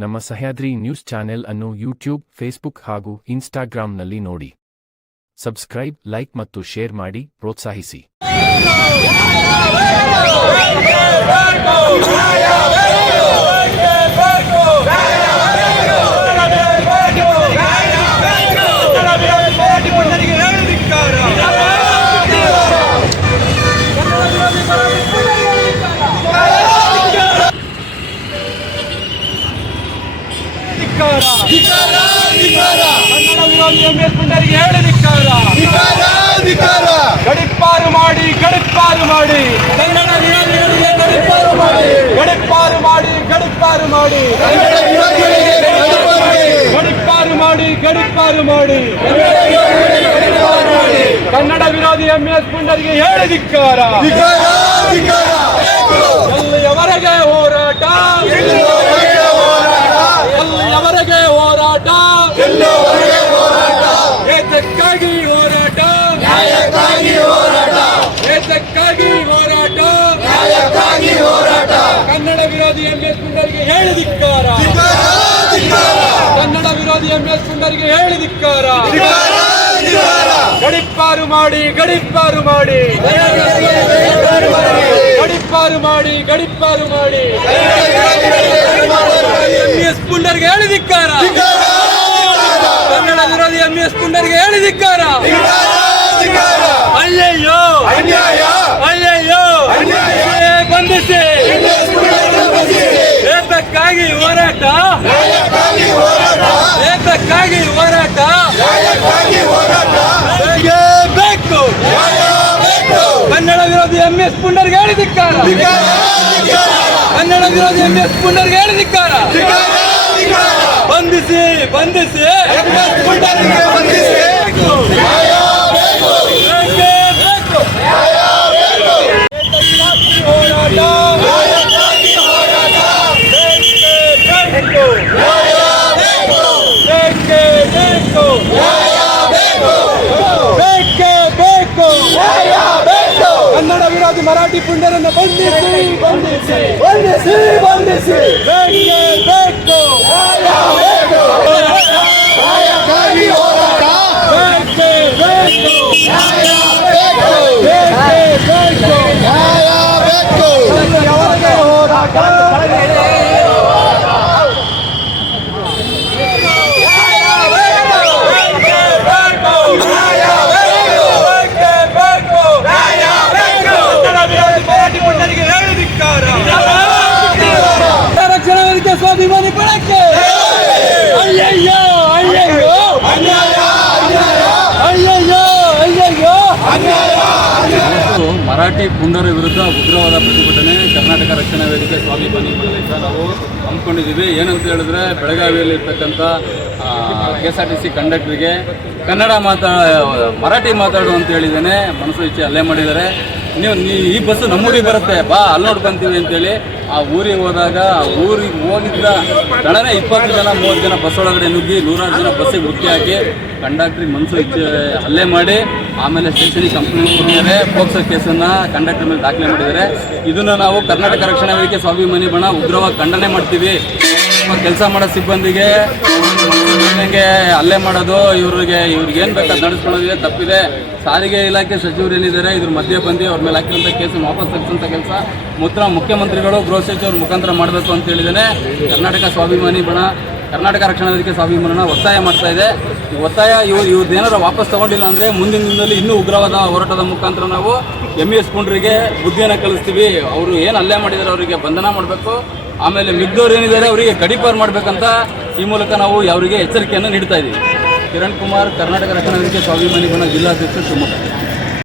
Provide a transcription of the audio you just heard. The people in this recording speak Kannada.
ನಮ್ಮ ಸಹ್ಯಾದ್ರಿ ನ್ಯೂಸ್ ಚಾನೆಲ್ ಅನ್ನು ಯೂಟ್ಯೂಬ್, ಫೇಸ್ಬುಕ್ ಹಾಗೂ ಇನ್ಸ್ಟಾಗ್ರಾಂನಲ್ಲಿ ನೋಡಿ. ಸಬ್ಸ್ಕ್ರೈಬ್, ಲೈಕ್ ಮತ್ತು ಶೇರ್ ಮಾಡಿ ಪ್ರೋತ್ಸಾಹಿಸಿ. ಗಡಿಪಾರು ಮಾಡಿ ಗಡಿಪಾರು ಮಾಡಿ ಕನ್ನಡ ವಿರೋಧಿಗಳಿಗೆ ಗಡಿಪಾರು ಮಾಡಿ ಗಡಿಪಾರು ಮಾಡಿ ಗಡಿಪಾರು ಮಾಡಿ ಗಡಿಪಾರು ಮಾಡಿ ಗಡಿಪಾರು ಮಾಡಿ ಕನ್ನಡ ವಿರೋಧಿ ಎಂಎಸ್ ಪುಂಡರಿಗೆ ಹೇಳಿ ಧಿಕ್ಕಾರ. ಎಲ್ಲಿಯವರೆಗೆ ಹೋರಾಟ, ಎಲ್ಲಿಯವರೆಗೆ ಹೋರಾಟ, ಏತಕ್ಕಾಗಿ ಹೋರಾಟ, ಏತಕ್ಕಾಗಿ ಹೋರಾಟ, ಕನ್ನಡ ವಿರೋಧಿ ಎಂಎಸ್ ಪುಂಡರಿಗೆ ಹೇಳಿ ಧಿಕ್ಕಾರ. ಕನ್ನಡ ವಿರೋಧಿ ಎಂಎಸ್ ಪುಂಡರಿಗೆ ಹೇಳಿ ಧಿಕ್ಕಾರ. ಗಡಿಪಾರು ಮಾಡಿ ಗಡಿಪಾರು ಮಾಡಿ ಗಡಿಪಾರು ಮಾಡಿ ಗಡಿಪಾರು ಮಾಡಿ ಎಂಎಸ್ ಪುಂಡರಿಗೆ ಹೇಳಿ ಧಿಕ್ಕಾರ. ಕನ್ನಡ ವಿರೋಧಿ ಎಂಎಸ್ ಪುಂಡರಿಗೆ ಹೇಳಿ ಧಿಕ್ಕಾರ. ಅಯ್ಯಯ್ಯೋ ಅಯ್ಯಯ್ಯೋ ಬಂಧಿಸಿ, ಏತಕ್ಕಾಗಿ ಹೋರಾಟ, ಏತಕ್ಕಾಗಿ ಹೋರಾಟ, ಬೇಕು ಕನ್ನಡ ವಿರೋಧಿ ಎಂಎಸ್ ಪುಂಡರಿಗೆ ಹೇಳಿ ಧಿಕ್ಕಾರ. ಕನ್ನಡ ವಿರೋಧಿ ಎಂಎಸ್ ಪುಂಡರಿಗೆ ಹೇಳಿ ಧಿಕ್ಕಾರ. ಬಂಧಿಸಿ ಬಂಧಿಸಿ ಕನ್ನಡ ವಿರೋಧಿ ಮರಾಠಿ ಪುಂಡರನ್ನು ಬಂಧಿಸಿ ಬಂಧಿಸಿ ಬಂಧಿಸಿ ಬಂಧಿಸಿ ಬೇಕೇ ಬೇಕು. ರಕ್ಷಣಾ ವೇದಿಕೆ ಸ್ವಾಭಿಮಾನಿ ಪಡಕ್ಕೆ ಅಯ್ಯಯ್ಯೋ ಅಯ್ಯಯ್ಯೋ ಅಯ್ಯಯ್ಯೋ ಅಯ್ಯಯ್ಯೋ. ಮರಾಠಿ ಪುಂಡರ ವಿರುದ್ಧ ಉಗ್ರವಾದ ಪ್ರತಿಭಟನೆ ಕರ್ನಾಟಕ ರಕ್ಷಣಾ ವೇದಿಕೆ ಸ್ವಾಭಿಮಾನಿ ಪಡೆಯಿಂದ ನಾವು ಹಮ್ಮಿಕೊಂಡಿದ್ದೀವಿ. ಏನಂತ ಹೇಳಿದ್ರೆ, ಬೆಳಗಾವಿಯಲ್ಲಿ ಇರ್ತಕ್ಕಂಥ KSRTC ಕಂಡಕ್ಟರ್ಗೆ ಕನ್ನಡ ಮರಾಠಿ ಮಾತಾಡು ಅಂತ ಹೇಳಿದ್ದೇನೆ. ಮನಸ್ಸು ಇಚ್ಛೆ ಹಲ್ಲೆ ಮಾಡಿದ್ದಾರೆ. ನೀವು ಈ ಬಸ್ಸು ನಮ್ಮೂರಿಗೆ ಬರುತ್ತೆ, ಬಾ ಅಲ್ಲಿ ನೋಡ್ಕೊಂತೀವಿ ಅಂತೇಳಿ ಆ ಊರಿಗೆ ಹೋದಾಗ ಆ ಊರಿಗೆ ಹೋಗಿದ್ದ ದಳನೇ 20 ಜನ 30 ಜನ ಬಸ್ ಒಳಗಡೆ ನುಗ್ಗಿ 106 ಜನ ಬಸ್ಸಿಗೆ ಮುಟ್ಟಿ ಹಾಕಿ ಕಂಡಕ್ಟ್ರಿಗೆ ಮನಸ್ಸು ಇಚ್ಛೆ ಹಲ್ಲೆ ಮಾಡಿ ಆಮೇಲೆ ಸ್ಟೇಷನಿಗೆ ಕಂಪ್ಲೇಂಟ್ ಕೊಟ್ಟಿದ್ದಾರೆ. ಪೋಕ್ಸೋ ಕೇಸನ್ನು ಕಂಡಕ್ಟರ್ ಮೇಲೆ ದಾಖಲೆ ಮಾಡಿದ್ದಾರೆ. ಇದನ್ನು ನಾವು ಕರ್ನಾಟಕ ರಕ್ಷಣಾ ವೇದಿಕೆ ಸ್ವಾಭಿಮಾನಿ ಬಣ ಉಗ್ರವಾಗಿ ಖಂಡನೆ ಮಾಡ್ತೀವಿ. ಕೆಲಸ ಮಾಡೋ ಸಿಬ್ಬಂದಿಗೆ ಹಲ್ಲೆ ಮಾಡೋದು, ಇವ್ರಿಗೇನು ಬೇಕಾದ ನಡೆಸ್ಕೊಳ್ಳೋದಿದೆ ತಪ್ಪಿದೆ. ಸಾರಿಗೆ ಇಲಾಖೆ ಸಚಿವರು ಏನಿದ್ದಾರೆ ಇದ್ರ ಮಧ್ಯೆ ಬಂದು ಅವ್ರ ಮೇಲೆ ಹಾಕಿರೋಂಥ ಕೇಸನ್ನು ವಾಪಸ್ ತೆಗೆಸೋಂಥ ಕೆಲಸ ಮುಖ್ಯಮಂತ್ರಿಗಳು ಗೃಹ ಸಚಿವರು ಮುಖಾಂತರ ಮಾಡಬೇಕು ಅಂತ ಹೇಳಿದ್ದೇನೆ. ಕರ್ನಾಟಕ ಸ್ವಾಭಿಮಾನಿ ಬಣ ಕರ್ನಾಟಕ ರಕ್ಷಣಾ ವೇದಿಕೆ ಸ್ವಾಭಿಮಾನ ಒತ್ತಾಯ ಮಾಡ್ತಾ ಇದೆ. ಈ ಒತ್ತಾಯ ಇವ್ರದ್ದೇನಾರು ವಾಪಸ್ ತಗೊಂಡಿಲ್ಲ ಅಂದರೆ ಮುಂದಿನ ದಿನದಲ್ಲಿ ಇನ್ನೂ ಉಗ್ರವಾದ ಹೋರಾಟದ ಮುಖಾಂತರ ನಾವು ಎಂಎಸ್ ಪುಂಡರಿಗೆ ಬುದ್ಧಿಯನ್ನು ಕಲಿಸ್ತೀವಿ. ಅವರು ಏನು ಹಲ್ಲೆ ಮಾಡಿದ್ದಾರೆ ಅವರಿಗೆ ಬಂಧನ ಮಾಡಬೇಕು. ಆಮೇಲೆ ಮಿಗ್ದವ್ರು ಏನಿದ್ದಾರೆ ಅವರಿಗೆ ಗಡಿಪಾರು ಮಾಡಬೇಕಂತ ಈ ಮೂಲಕ ನಾವು ಅವರಿಗೆ ಎಚ್ಚರಿಕೆಯನ್ನು ನೀಡ್ತಾ ಇದ್ದೀವಿ. ಕಿರಣ್ ಕುಮಾರ್, ಕರ್ನಾಟಕ ರಕ್ಷಣಾ ವೇದಿಕೆ ಸ್ವಾಭಿಮಾನಿ ಬಣ ಜಿಲ್ಲಾಧ್ಯಕ್ಷ, ಶಿವಮೊಗ್ಗ.